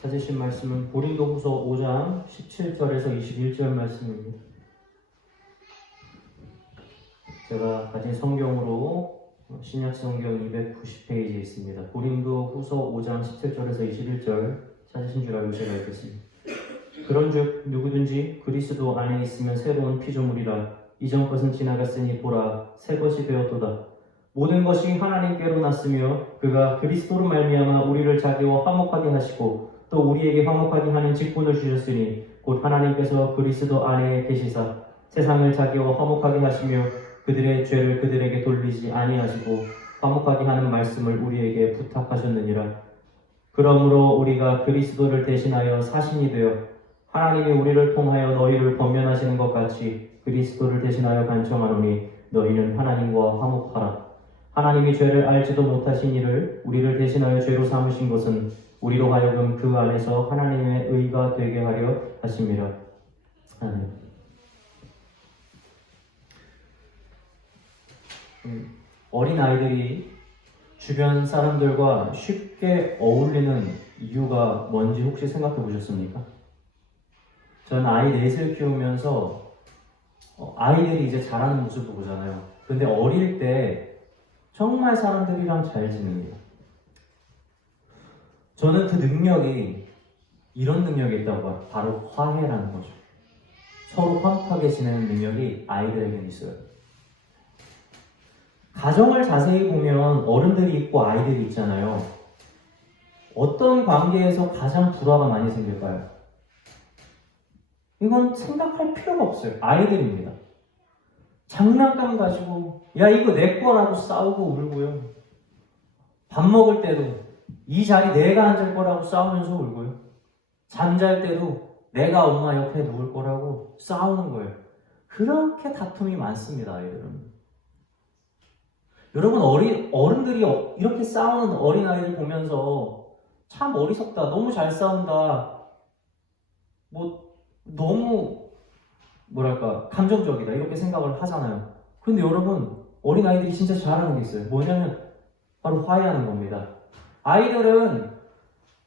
찾으신 말씀은 고린도후서 5장 17절에서 21절 말씀입니다. 제가 가진 성경으로 신약 성경 290페이지에 있습니다. 고린도후서 5장 17절에서 21절 찾으신 줄 알고 제가 읽겠습니다. 그런즉 누구든지 그리스도 안에 있으면 새로운 피조물이라 이전 것은 지나갔으니 보라 새 것이 되었도다. 모든 것이 하나님께로 났으며 그가 그리스도로 말미암아 우리를 자기와 화목하게 하시고 또 우리에게 화목하게 하는 직분을 주셨으니 곧 하나님께서 그리스도 안에 계시사 세상을 자기와 화목하게 하시며 그들의 죄를 그들에게 돌리지 아니하시고 화목하게 하는 말씀을 우리에게 부탁하셨느니라. 그러므로 우리가 그리스도를 대신하여 사신이 되어 하나님이 우리를 통하여 너희를 권면하시는 것 같이 그리스도를 대신하여 간청하노니 너희는 하나님과 화목하라. 하나님이 죄를 알지도 못하신 이를 우리를 대신하여 죄로 삼으신 것은 우리로 하여금 그 안에서 하나님의 의가 되게 하려 하심이라. 아멘. 어린 아이들이 주변 사람들과 쉽게 어울리는 이유가 뭔지 혹시 생각해 보셨습니까? 저는 아이 넷을 키우면서 아이들이 이제 자라는 모습을 보잖아요. 근데 어릴 때 정말 사람들이랑 잘 지냅니다. 저는 그 능력이 이런 능력이 있다고 봐요. 바로 화해라는 거죠. 서로 화목하게 지내는 능력이 아이들에게는 있어요. 가정을 자세히 보면 어른들이 있고 아이들이 있잖아요. 어떤 관계에서 가장 불화가 많이 생길까요? 이건 생각할 필요가 없어요. 아이들입니다. 장난감 가지고 야 이거 내 거라고 싸우고 울고요. 밥 먹을 때도 이 자리 내가 앉을 거라고 싸우면서 울고요. 잠잘 때도 내가 엄마 옆에 누울 거라고 싸우는 거예요. 그렇게 다툼이 많습니다. 아이들은. 여러분 어른들이 이렇게 싸우는 어린아이를 보면서 참 어리석다, 너무 잘 싸운다, 너무 감정적이다 이렇게 생각을 하잖아요. 근데 여러분 어린아이들이 진짜 잘하는 게 있어요. 뭐냐면 바로 화해하는 겁니다. 아이들은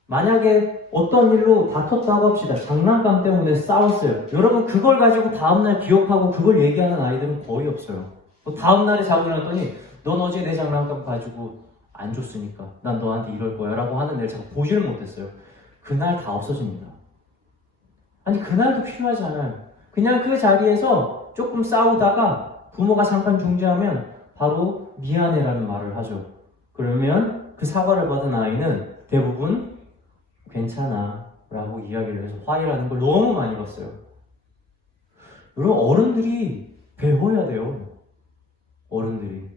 만약에 어떤 일로 다퉜다고 합시다. 장난감 때문에 싸웠어요. 여러분 그걸 가지고 다음날 기억하고 그걸 얘기하는 아이들은 거의 없어요. 다음날에 자고 일어났더니 넌 어제 내 장난감 가지고 안 줬으니까 난 너한테 이럴 거야 라고 하는 애를 제가 보지를 못했어요. 그날 다 없어집니다. 아니 그날도 필요하지 않아요. 그냥 그 자리에서 조금 싸우다가 부모가 잠깐 중재하면 바로 미안해라는 말을 하죠. 그러면 그 사과를 받은 아이는 대부분 괜찮아 라고 이야기를 해서 화해라는 걸 너무 많이 봤어요. 여러분 어른들이 배워야 돼요. 어른들이.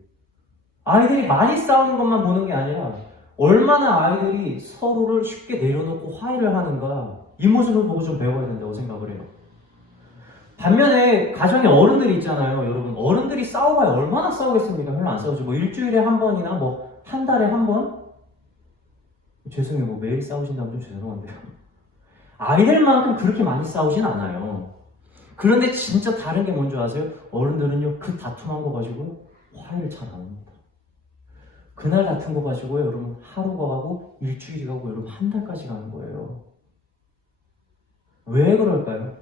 아이들이 많이 싸우는 것만 보는 게 아니라 얼마나 아이들이 서로를 쉽게 내려놓고 화해를 하는가 이 모습을 보고 좀 배워야 된다고 생각을 해요. 반면에 가정에 어른들이 있잖아요. 여러분 어른들이 싸워봐야 얼마나 싸우겠습니까? 별로 안 싸우죠. 일주일에 한 번이나 한 달에 한 번? 죄송해요. 매일 싸우신다면 좀 죄송한데요. 아이들만큼 그렇게 많이 싸우진 않아요. 그런데 진짜 다른 게 뭔지 아세요? 어른들은요 그 다툼한 거 가지고 화해를 잘 안 합니다. 그날 다툰 거 가지고요 여러분 하루가 가고 일주일이 가고 여러분 한 달까지 가는 거예요. 왜 그럴까요?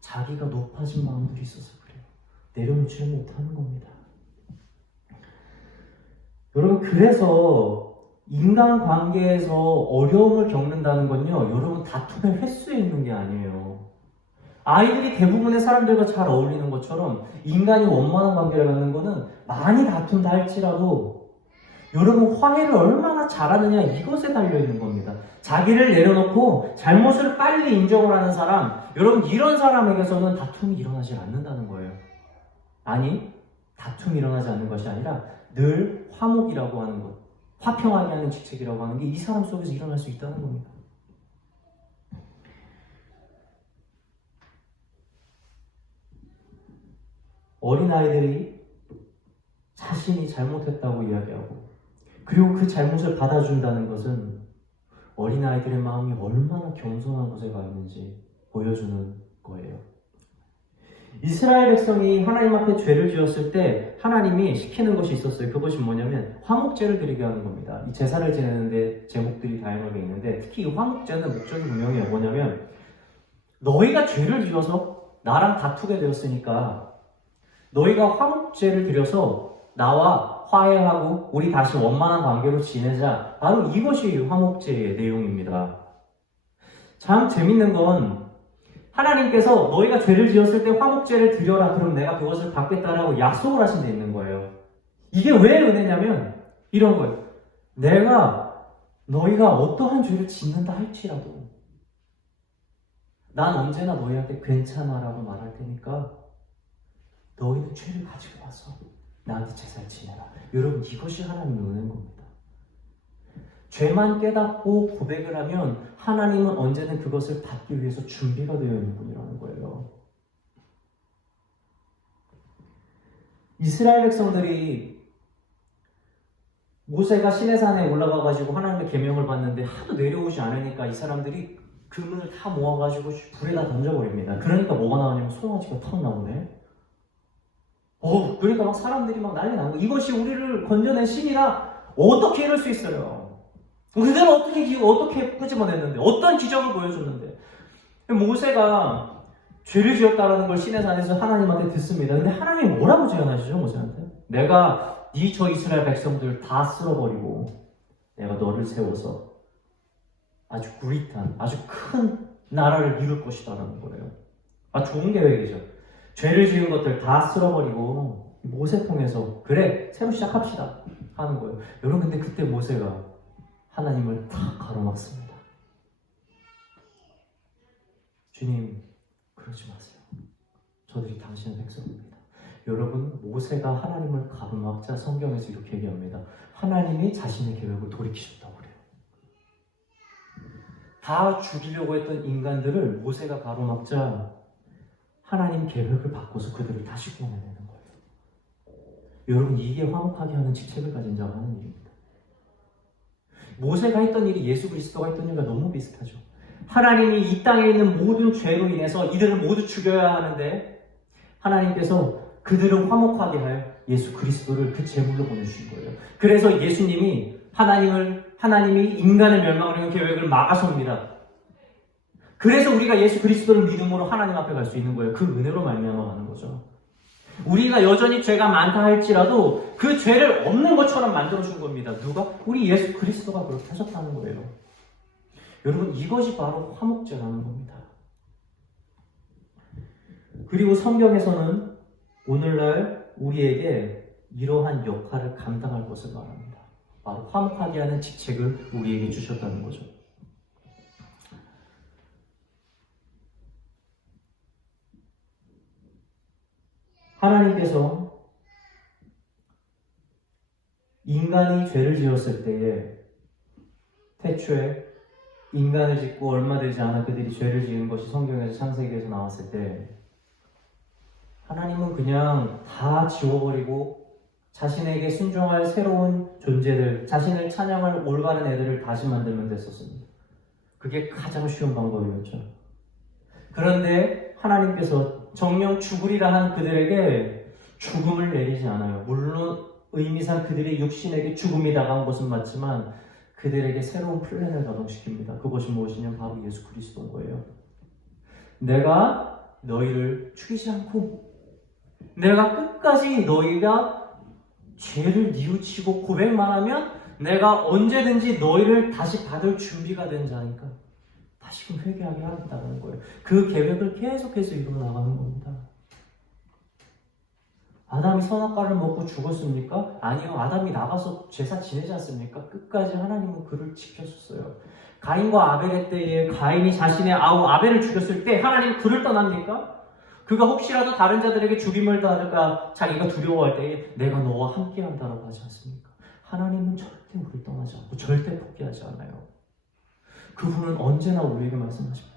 자기가 높아진 마음들이 있어서 그래요. 내려놓지를 못하는 겁니다. 여러분 그래서 인간관계에서 어려움을 겪는다는 건요 여러분 다툼의 횟수에 있는 게 아니에요. 아이들이 대부분의 사람들과 잘 어울리는 것처럼 인간이 원만한 관계를 갖는 거는 많이 다툰다 할지라도 여러분 화해를 얼마나 잘하느냐 이것에 달려있는 겁니다. 자기를 내려놓고 잘못을 빨리 인정을 하는 사람, 여러분 이런 사람에게서는 다툼이 일어나지 않는다는 거예요. 아니 다툼이 일어나지 않는 것이 아니라 늘 화목이라고 하는 것, 화평하게 하는 직책이라고 하는 게 이 사람 속에서 일어날 수 있다는 겁니다. 어린아이들이 자신이 잘못했다고 이야기하고 그리고 그 잘못을 받아준다는 것은 어린아이들의 마음이 얼마나 겸손한 곳에 가 있는지 보여주는 거예요. 이스라엘 백성이 하나님 앞에 죄를 지었을 때 하나님이 시키는 것이 있었어요. 그것이 뭐냐면 화목제를 드리게 하는 겁니다. 이 제사를 지내는데 제목들이 다양하게 있는데 특히 이 화목제는 목적이 분명해요. 뭐냐면 너희가 죄를 지어서 나랑 다투게 되었으니까 너희가 화목제를 드려서 나와 화해하고 우리 다시 원만한 관계로 지내자. 바로 이것이 화목제의 내용입니다. 참 재밌는 건 하나님께서 너희가 죄를 지었을 때 화목제를 드려라. 그럼 내가 그것을 받겠다라고 약속을 하신 데 있는 거예요. 이게 왜 은혜냐면 이런 거예요. 내가 너희가 어떠한 죄를 짓는다 할지라도 난 언제나 너희한테 괜찮아라고 말할 테니까 너희는 죄를 가지고 와서 나한테 제사를 지내라. 여러분, 이것이 하나님의 은혜인 겁니다. 죄만 깨닫고 고백을 하면 하나님은 언제든 그것을 받기 위해서 준비가 되어 있는 분이라는 거예요. 이스라엘 백성들이 모세가 시내산에 올라가가지고 하나님의 계명을 받는데 하도 내려오지 않으니까 이 사람들이 그물을 다 모아가지고 불에다 던져버립니다. 그러니까 뭐가 나오냐면 송아지가 턱 나오네. 그러니까 막 사람들이 막 난리 나고 이것이 우리를 건져낸 신이라 어떻게 이럴 수 있어요? 그들은 어떻게 끄집어냈는데 어떤 기적을 보여줬는데 모세가 죄를 지었다라는 걸 시내산에서 하나님한테 듣습니다. 근데 하나님이 뭐라고 제안하시죠 모세한테? 내가 저 이스라엘 백성들 다 쓸어버리고 내가 너를 세워서 아주 구릿한 아주 큰 나라를 이룰 것이다라는 거예요. 좋은 계획이죠. 죄를 지은 것들 다 쓸어버리고 모세 통해서 그래 새로 시작합시다 하는 거예요. 여러분 근데 그때 모세가 하나님을 탁 가로막습니다. 주님 그러지 마세요. 저들이 당신의 백성입니다. 여러분 모세가 하나님을 가로막자 성경에서 이렇게 얘기합니다. 하나님이 자신의 계획을 돌이키셨다고 그래요. 다 죽이려고 했던 인간들을 모세가 가로막자 하나님 계획을 바꿔서 그들을 다시 구원해내는 거예요. 여러분 이게 화목하게 하는 직책을 가진 자가 하는 일입니다. 모세가 했던 일이 예수 그리스도가 했던 일과 너무 비슷하죠. 하나님이 이 땅에 있는 모든 죄로 인해서 이들을 모두 죽여야 하는데 하나님께서 그들을 화목하게 하여 예수 그리스도를 그 제물로 보내주신 거예요. 그래서 예수님이 하나님이 인간의 멸망을 위한 계획을 막아섭니다. 그래서 우리가 예수 그리스도를 믿음으로 하나님 앞에 갈 수 있는 거예요. 그 은혜로 말미암아 가는 거죠. 우리가 여전히 죄가 많다 할지라도 그 죄를 없는 것처럼 만들어준 겁니다. 누가? 우리 예수 그리스도가 그렇게 하셨다는 거예요. 여러분 이것이 바로 화목제라는 겁니다. 그리고 성경에서는 오늘날 우리에게 이러한 역할을 감당할 것을 말합니다. 바로 화목하게 하는 직책을 우리에게 주셨다는 거죠. 하나님께서 인간이 죄를 지었을 때에 태초에 인간을 짓고 얼마 되지 않아 그들이 죄를 지은 것이 성경에서 창세기에서 나왔을 때 하나님은 그냥 다 지워버리고 자신에게 순종할 새로운 존재들, 자신을 찬양할 올바른 애들을 다시 만들면 됐었습니다. 그게 가장 쉬운 방법이었죠. 그런데 하나님께서 정령 죽으리라 한 그들에게 죽음을 내리지 않아요. 물론 의미상 그들의 육신에게 죽음이 다가온 것은 맞지만 그들에게 새로운 플랜을 가동시킵니다. 그것이 무엇이냐면 바로 예수 그리스도인 거예요. 내가 너희를 죽이지 않고 내가 끝까지 너희가 죄를 뉘우치고 고백만 하면 내가 언제든지 너희를 다시 받을 준비가 된 자니까 다시금 회개하게 하겠다는 거예요. 그 계획을 계속해서 이루어 나가는 겁니다. 아담이 선악과를 먹고 죽었습니까? 아니요. 아담이 나가서 제사 지내지 않습니까? 끝까지 하나님은 그를 지켜줬어요. 가인과 아벨의 때에 가인이 자신의 아우 아벨을 죽였을 때 하나님은 그를 떠납니까? 그가 혹시라도 다른 자들에게 죽임을 당할까 자기가 두려워할 때에 내가 너와 함께한다라고 하지 않습니까? 하나님은 절대 우리를 떠나지 않고 절대 포기하지 않아요. 그분은 언제나 우리에게 말씀하십니다.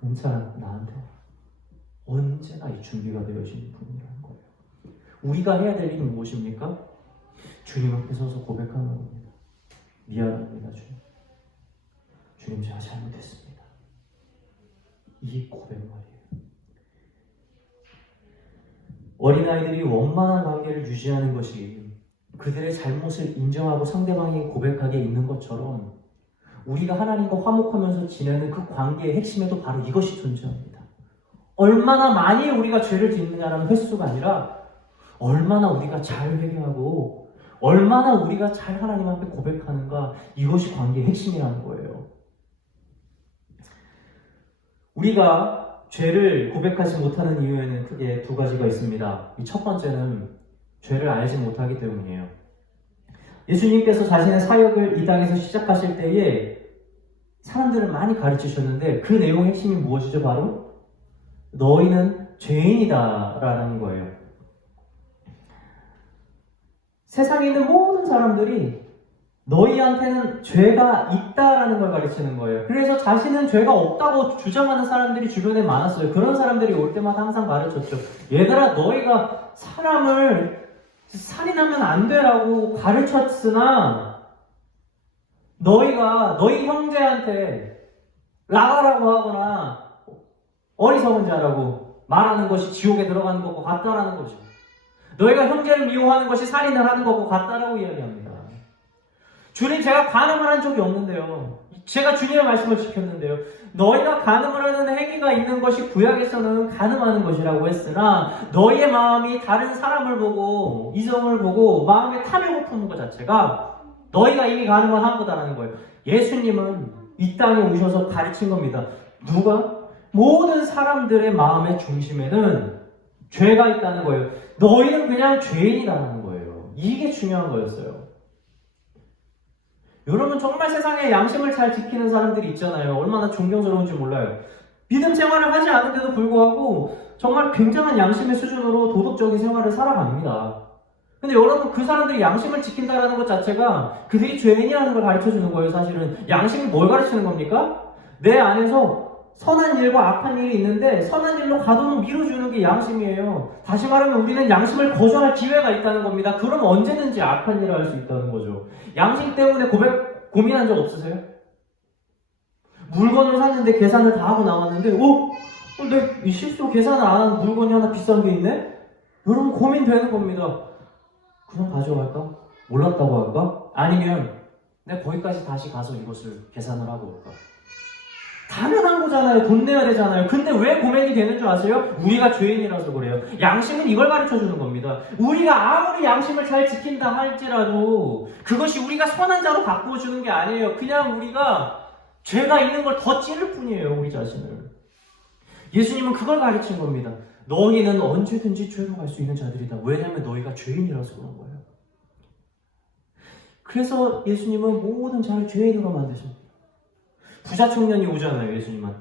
괜찮아. 나한테 와. 언제나 이 준비가 되어지는 분이라는 거예요. 우리가 해야 될 일은 무엇입니까? 주님 앞에 서서 고백하는 겁니다. 미안합니다, 주님. 주님, 제가 잘못했습니다. 이 고백 말이에요. 어린아이들이 원만한 관계를 유지하는 것이 그들의 잘못을 인정하고 상대방이 고백하게 있는 것처럼 우리가 하나님과 화목하면서 지내는 그 관계의 핵심에도 바로 이것이 존재합니다. 얼마나 많이 우리가 죄를 짓느냐라는 횟수가 아니라 얼마나 우리가 잘 회개하고 얼마나 우리가 잘 하나님 앞에 고백하는가, 이것이 관계의 핵심이라는 거예요. 우리가 죄를 고백하지 못하는 이유에는 크게 두 가지가 있습니다. 첫 번째는 죄를 알지 못하기 때문이에요. 예수님께서 자신의 사역을 이 땅에서 시작하실 때에 사람들을 많이 가르치셨는데 그 내용의 핵심이 무엇이죠? 바로 너희는 죄인이다 라는 거예요. 세상에 있는 모든 사람들이 너희한테는 죄가 있다라는 걸 가르치는 거예요. 그래서 자신은 죄가 없다고 주장하는 사람들이 주변에 많았어요. 그런 사람들이 올 때마다 항상 가르쳤죠. 얘들아, 너희가 사람을 살인하면 안 되라고 가르쳤으나 너희가 너희 형제한테 나가라고 하거나 어리석은 자라고 말하는 것이 지옥에 들어가는 것과 같다라는 거죠. 너희가 형제를 미워하는 것이 살인을 하는 것과 같다라고 이야기합니다. 주님, 제가 간음을 한 적이 없는데요. 제가 주님의 말씀을 지켰는데요. 너희가 간음을 하는 행위가 있는 것이 구약에서는 간음하는 것이라고 했으나 너희의 마음이 다른 사람을 보고 이성을 보고 마음에 탐을 고푸는 것 자체가 너희가 이미 간음을 한 거다라는 거예요. 예수님은 이 땅에 오셔서 가르친 겁니다. 누가? 모든 사람들의 마음의 중심에는 죄가 있다는 거예요. 너희는 그냥 죄인이라는 거예요. 이게 중요한 거였어요. 여러분, 정말 세상에 양심을 잘 지키는 사람들이 있잖아요. 얼마나 존경스러운지 몰라요. 믿음 생활을 하지 않은데도 불구하고 정말 굉장한 양심의 수준으로 도덕적인 생활을 살아갑니다. 근데 여러분, 그 사람들이 양심을 지킨다는 것 자체가 그들이 죄인이라는 걸 가르쳐주는 거예요. 사실은 양심이 뭘 가르치는 겁니까? 내 안에서 선한 일과 악한 일이 있는데 선한 일로 가도록 밀어주는 게 양심이에요. 다시 말하면 우리는 양심을 거절할 기회가 있다는 겁니다. 그럼 언제든지 악한 일을 할 수 있다는 거죠. 양심 때문에 고민한 적 없으세요? 물건을 샀는데 계산을 다 하고 나왔는데 내가 이 실수로 계산을 안 한 물건이 하나 비싼 게 있네? 여러분, 고민되는 겁니다. 그냥 가져갈까? 몰랐다고 할까? 아니면 내가 거기까지 다시 가서 이것을 계산을 하고 올까? 당연한 거잖아요. 돈 내야 되잖아요. 근데 왜 고민이 되는 줄 아세요? 우리가 죄인이라서 그래요. 양심은 이걸 가르쳐주는 겁니다. 우리가 아무리 양심을 잘 지킨다 할지라도 그것이 우리가 선한 자로 바꾸어주는 게 아니에요. 그냥 우리가 죄가 있는 걸 더 찌를 뿐이에요. 우리 자신을. 예수님은 그걸 가르친 겁니다. 너희는 언제든지 죄로 갈 수 있는 자들이다. 왜냐하면 너희가 죄인이라서 그런 거예요. 그래서 예수님은 모든 자를 죄인으로 만드십니다. 부자 청년이 오잖아요, 예수님한테.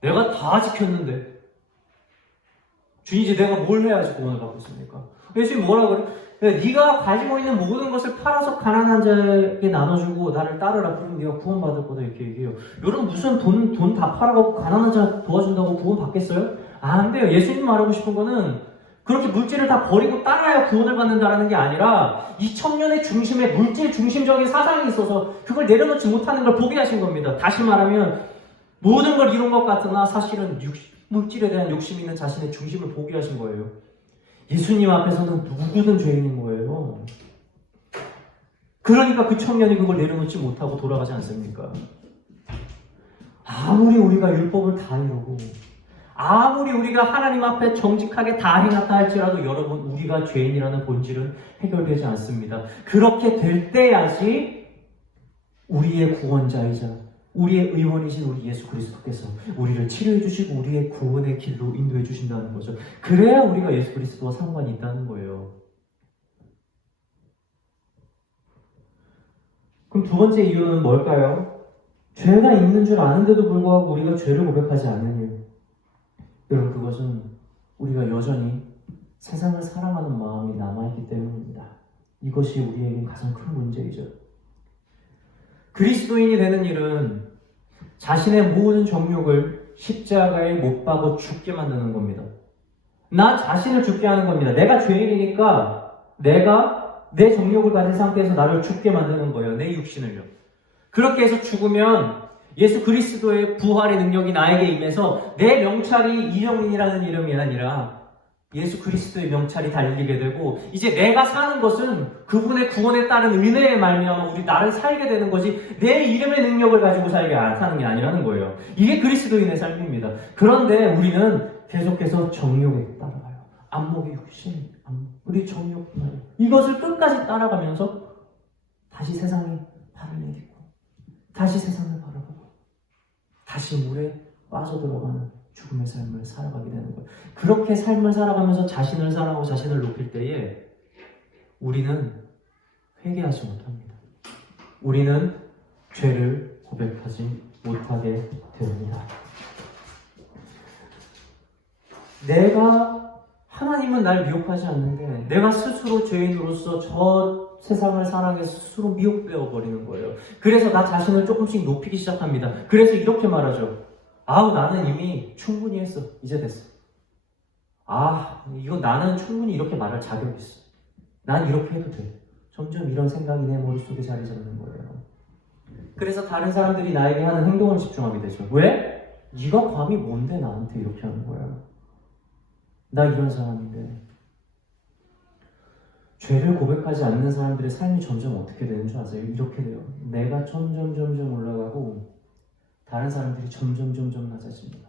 내가 다 지켰는데 주인이지 내가 뭘 해야지 구원을 받고 있습니까? 예수님이 뭐라 그래? 네가 가지고 있는 모든 것을 팔아서 가난한 자에게 나눠주고 나를 따르라. 그러면 네가 구원받을 거다, 이렇게 얘기해요. 여러분, 무슨 돈 다 팔아갖고 가난한 자 도와준다고 구원 받겠어요? 안 돼요. 예수님 말하고 싶은 거는 그렇게 물질을 다 버리고 따라야 구원을 받는다는 게 아니라 이 청년의 중심에 물질 중심적인 사상이 있어서 그걸 내려놓지 못하는 걸 보게 하신 겁니다. 다시 말하면 모든 걸 이룬 것 같으나 사실은 물질에 대한 욕심이 있는 자신의 중심을 보게 하신 거예요. 예수님 앞에서는 누구든 죄인인 거예요. 그러니까 그 청년이 그걸 내려놓지 못하고 돌아가지 않습니까? 아무리 우리가 율법을 다 이루고 아무리 우리가 하나님 앞에 정직하게 다 행했다 할지라도 여러분, 우리가 죄인이라는 본질은 해결되지 않습니다. 그렇게 될 때야지 우리의 구원자이자 우리의 의원이신 우리 예수 그리스도께서 우리를 치료해 주시고 우리의 구원의 길로 인도해 주신다는 거죠. 그래야 우리가 예수 그리스도와 상관이 있다는 거예요. 그럼 두 번째 이유는 뭘까요? 죄가 있는 줄 아는데도 불구하고 우리가 죄를 고백하지 않는 이유. 여러분, 그것은 우리가 여전히 세상을 사랑하는 마음이 남아있기 때문입니다. 이것이 우리에겐 가장 큰 문제이죠. 그리스도인이 되는 일은 자신의 모든 정욕을 십자가에 못 박아 죽게 만드는 겁니다. 나 자신을 죽게 하는 겁니다. 내가 죄인이니까 내가 내 정욕을 가진 상태에서 나를 죽게 만드는 거예요. 내 육신을요. 그렇게 해서 죽으면 예수 그리스도의 부활의 능력이 나에게 임해서 내 명찰이 이정민이라는 이름이 아니라 예수 그리스도의 명찰이 달리게 되고 이제 내가 사는 것은 그분의 구원에 따른 은혜에 말미암아 우리 나를 살게 되는 것이 내 이름의 능력을 가지고 사는 게 아니라는 거예요. 이게 그리스도인의 삶입니다. 그런데 우리는 계속해서 정욕에 따라가요. 안목의 육신, 우리 정욕 말이에요. 이것을 끝까지 따라가면서 다시 세상에 발을 내딛고 다시 세상을 바라보고 다시 물에 빠져들어가는 죽음의 삶을 살아가게 되는 거예요. 그렇게 삶을 살아가면서 자신을 사랑하고 자신을 높일 때에 우리는 회개하지 못합니다. 우리는 죄를 고백하지 못하게 됩니다. 하나님은 날 미혹하지 않는데 내가 스스로 죄인으로서 저 세상을 살아가서 스스로 미혹되어 버리는 거예요. 그래서 나 자신을 조금씩 높이기 시작합니다. 그래서 이렇게 말하죠. 나는 이미 충분히 했어. 이제 됐어. 이거 나는 충분히 이렇게 말할 자격이 있어. 난 이렇게 해도 돼. 점점 이런 생각이 내 머릿속에 자리 잡는 거예요. 그래서 다른 사람들이 나에게 하는 행동을 집중하게 되죠. 왜? 네가 감히 뭔데 나한테 이렇게 하는 거야. 나 이런 사람인데. 죄를 고백하지 않는 사람들의 삶이 점점 어떻게 되는 줄 아세요? 이렇게 돼요. 내가 점점 올라가고 다른 사람들이 점점 낮아집니다.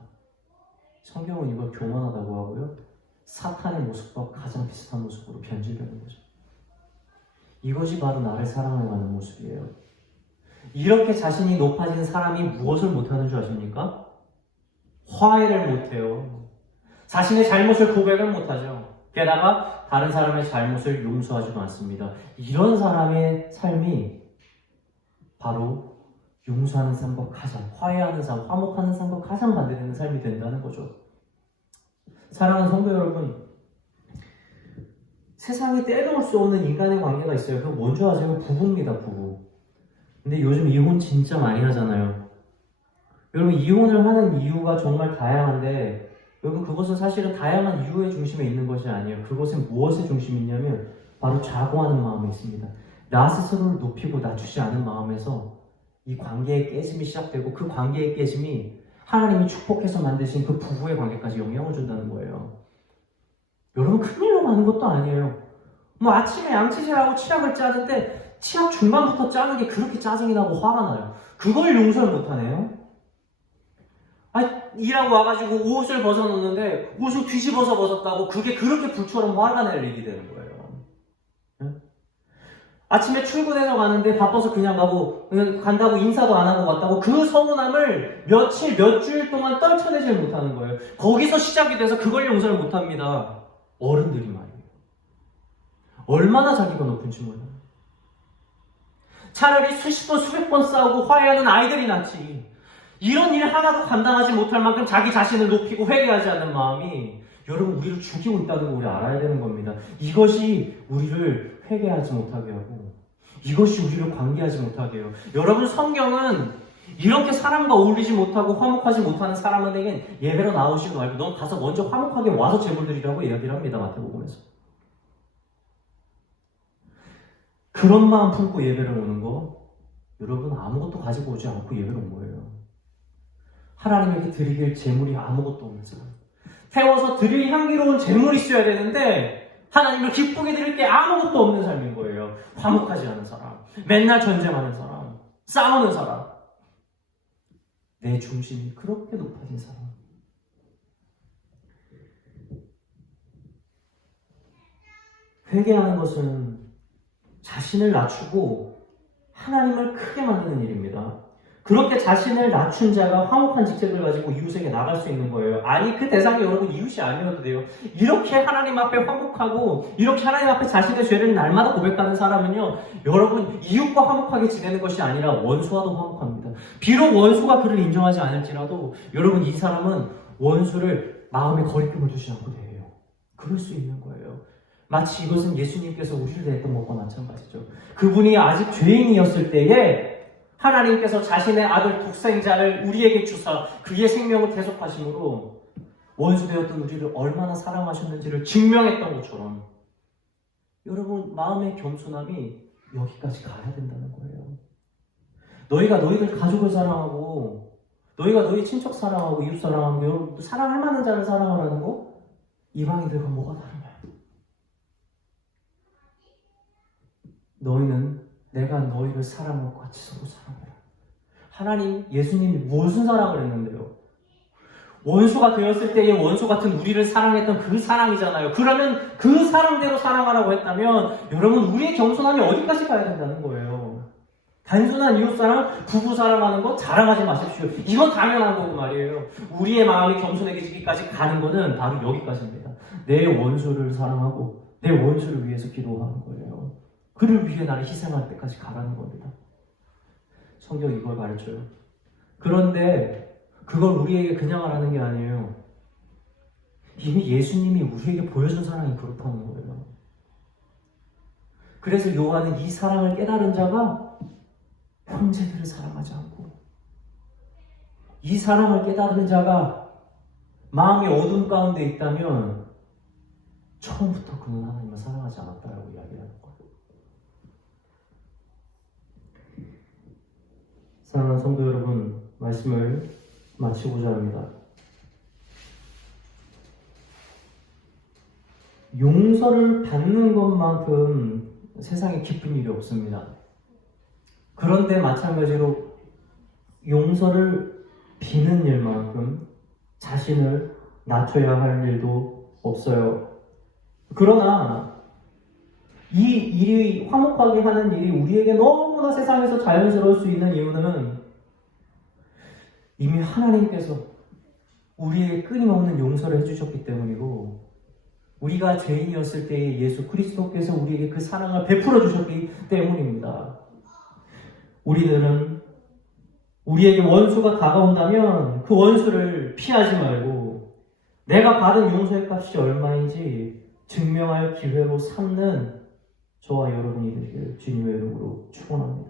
성경은 이걸 교만하다고 하고요. 사탄의 모습과 가장 비슷한 모습으로 변질되는 거죠. 이것이 바로 나를 사랑해가는 모습이에요. 이렇게 자신이 높아진 사람이 무엇을 못하는 줄 아십니까? 화해를 못해요. 자신의 잘못을 고백을 못하죠. 게다가 다른 사람의 잘못을 용서하지도 않습니다. 이런 사람의 삶이 바로 용서하는 삶과 가장, 화해하는 삶, 화목하는 삶과 가장 반대되는 삶이 된다는 거죠. 사랑하는 성도 여러분, 세상에 떼놓을 수 없는 인간의 관계가 있어요. 그거 뭔지 아세요? 부부입니다, 부부. 근데 요즘 이혼 진짜 많이 하잖아요. 여러분, 이혼을 하는 이유가 정말 다양한데 여러분, 그것은 사실은 다양한 이유의 중심에 있는 것이 아니에요. 그것은 무엇의 중심이 있냐면 바로 좌고하는 마음이 있습니다. 나 스스로를 높이고 낮추지 않은 마음에서 이 관계의 깨짐이 시작되고 그 관계의 깨짐이 하나님이 축복해서 만드신 그 부부의 관계까지 영향을 준다는 거예요. 여러분, 큰일로 가는 것도 아니에요. 아침에 양치질하고 치약을 짜는데 치약 중간부터 짜는 게 그렇게 짜증이 나고 화가 나요. 그걸 용서를 못하네요. 일하고 와가지고 옷을 벗어놓는데 옷을 뒤집어서 벗었다고 그게 그렇게 불처럼 화가 낼 일이 되는 거예요. 응? 아침에 출근해서 가는데 바빠서 그냥 간다고 인사도 안 하고 갔다고 그 서운함을 몇 주일 동안 떨쳐내질 못하는 거예요. 거기서 시작이 돼서 그걸 용서를 못합니다. 어른들이 말이에요. 얼마나 자기가 높은지 몰라요. 차라리 수십 번 수백 번 싸우고 화해하는 아이들이 낫지. 이런 일 하나도 감당하지 못할 만큼 자기 자신을 높이고 회개하지 않는 마음이 여러분 우리를 죽이고 있다는 걸 우리 알아야 되는 겁니다. 이것이 우리를 회개하지 못하게 하고 이것이 우리를 관계하지 못하게 해요. 여러분, 성경은 이렇게 사람과 어울리지 못하고 화목하지 못하는 사람에겐 예배로 나오시지 말고 넌 가서 먼저 화목하게 와서 제물드리라고 이야기를 합니다. 마태복음에서. 그런 마음 품고 예배를 오는 거 여러분 아무것도 가지고 오지 않고 예배를 온 거예요. 하나님에게 드리길 제물이 아무것도 없는 사람. 태워서 드릴 향기로운 제물이 있어야 되는데 하나님을 기쁘게 드릴 게 아무것도 없는 삶인 거예요. 화목하지 않은 사람, 맨날 전쟁하는 사람, 싸우는 사람, 내 중심이 그렇게 높아진 사람. 회개하는 것은 자신을 낮추고 하나님을 크게 만드는 일입니다. 그렇게 자신을 낮춘 자가 화목한 직책을 가지고 이웃에게 나갈 수 있는 거예요. 그 대상이 여러분 이웃이 아니어도 돼요. 이렇게 하나님 앞에 화목하고 이렇게 하나님 앞에 자신의 죄를 날마다 고백하는 사람은요, 여러분 이웃과 화목하게 지내는 것이 아니라 원수와도 화목합니다. 비록 원수가 그를 인정하지 않을지라도 여러분 이 사람은 원수를 마음에 거리낌을 두지 않고 대해요. 그럴 수 있는 거예요. 마치 이것은 예수님께서 우리를 대했던 것과 마찬가지죠. 그분이 아직 죄인이었을 때에 하나님께서 자신의 아들 독생자를 우리에게 주사 그의 생명을 대속하심으로 원수되었던 우리를 얼마나 사랑하셨는지를 증명했던 것처럼 여러분 마음의 겸손함이 여기까지 가야 된다는 거예요. 너희가 너희들 가족을 사랑하고 너희가 너희 친척 사랑하고 이웃 사랑하고 여러분 사랑할 만한 자를 사랑하라는 거? 이방인들과 뭐가 다르냐? 너희는 내가 너희를 사랑한 것 같이 서로 사랑해라. 하나님, 예수님이 무슨 사랑을 했는데요? 원수가 되었을 때의 원수 같은 우리를 사랑했던 그 사랑이잖아요. 그러면 그 사랑대로 사랑하라고 했다면 여러분, 우리의 겸손함이 어디까지 가야 된다는 거예요. 단순한 이웃사랑, 부부 사랑하는 거 자랑하지 마십시오. 이건 당연한 거고 말이에요. 우리의 마음이 겸손해지기까지 가는 거는 바로 여기까지입니다. 내 원수를 사랑하고 내 원수를 위해서 기도하는 거예요. 그를 위해 나를 희생할 때까지 가라는 겁니다. 성경이 이걸 가르쳐요. 그런데 그걸 우리에게 그냥 하라는 게 아니에요. 이미 예수님이 우리에게 보여준 사랑이 그렇다는 거예요. 그래서 요한은 이 사랑을 깨달은 자가 형제들을 사랑하지 않고, 이 사랑을 깨달은 자가 마음이 어둠 가운데 있다면 처음부터 그는 하나님을 사랑하지 않았다라고 이야기하는 거예요. 사랑하는 성도 여러분, 말씀을 마치고자 합니다. 용서를 받는 것만큼 세상에 기쁜 일이 없습니다. 그런데 마찬가지로 용서를 비는 일만큼 자신을 낮춰야 할 일도 없어요. 그러나 이 일이 화목하게 하는 일이 우리에게 너무나 세상에서 자연스러울 수 있는 이유는 이미 하나님께서 우리에게 끊임없는 용서를 해주셨기 때문이고, 우리가 죄인이었을 때에 예수 그리스도께서 우리에게 그 사랑을 베풀어 주셨기 때문입니다. 우리는 우리에게 원수가 다가온다면 그 원수를 피하지 말고 내가 받은 용서의 값이 얼마인지 증명할 기회로 삼는 저와 여러분이 되길 주님의 이름으로 축원합니다.